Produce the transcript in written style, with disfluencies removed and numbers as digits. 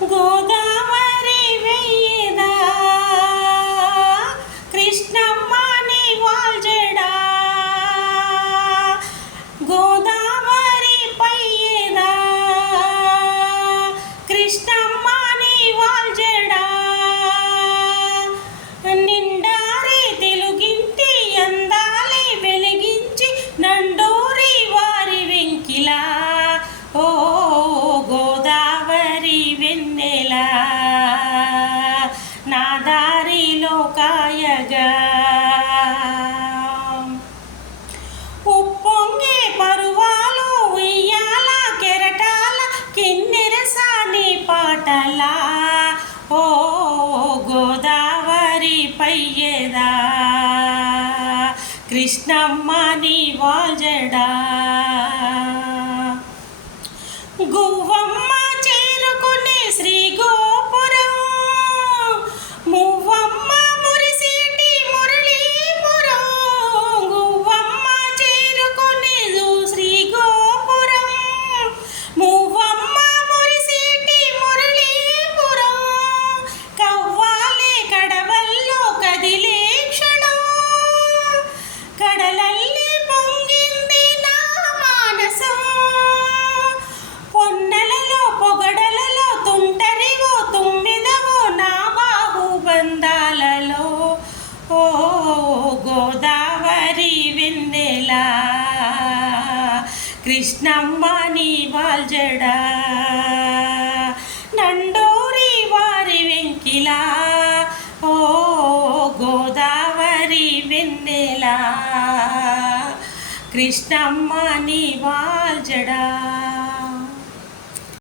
గోదావరి వెయ్యేదా కృష్ణమ్మ నీ వాల్జడా గోదావరి పయ్యేదా కృష్ణమ్మ నీ వాల్జడా నిండారి తెలుగింటి అందాలి వెలిగించి నండూరి వారి వెంకిలా ఓ గోదావరి వెన్నెలా నా దారిలో కాయగా ఉప్పొంగే పరువాలు ఉయ్యాల కెరటాల కిన్నెరసాని పాటలా ఓ గోదావరి పయ్యేదా కృష్ణమ్మ నీ వాల్జడా గువ్వమ్మ చేరుకునే శ్రీ గోపురం మువ్వమ్మ మురిసేటి మురళీపురం గువ్వమ్మ చేరుకునే శ్రీ గోపురం మువ్వమ్మ మురిసేటి మురళీపురం కవ్వాలే కడవల్లో కదిలే క్షణం కడలల్లి పొంగింది నా మానసం పొన్నలలో పొగడలలో తుంటరివో తుమ్మిదవో నా బాహుబంధాలలో ఓ గోదావరి వెన్నెలా కృష్ణమ్మ నీ వాల్జడా నండూరి వారి వెంకిలా ఓ గోదావరి వెన్నెలా కృష్ణమ్మ నీ వాల్జడా.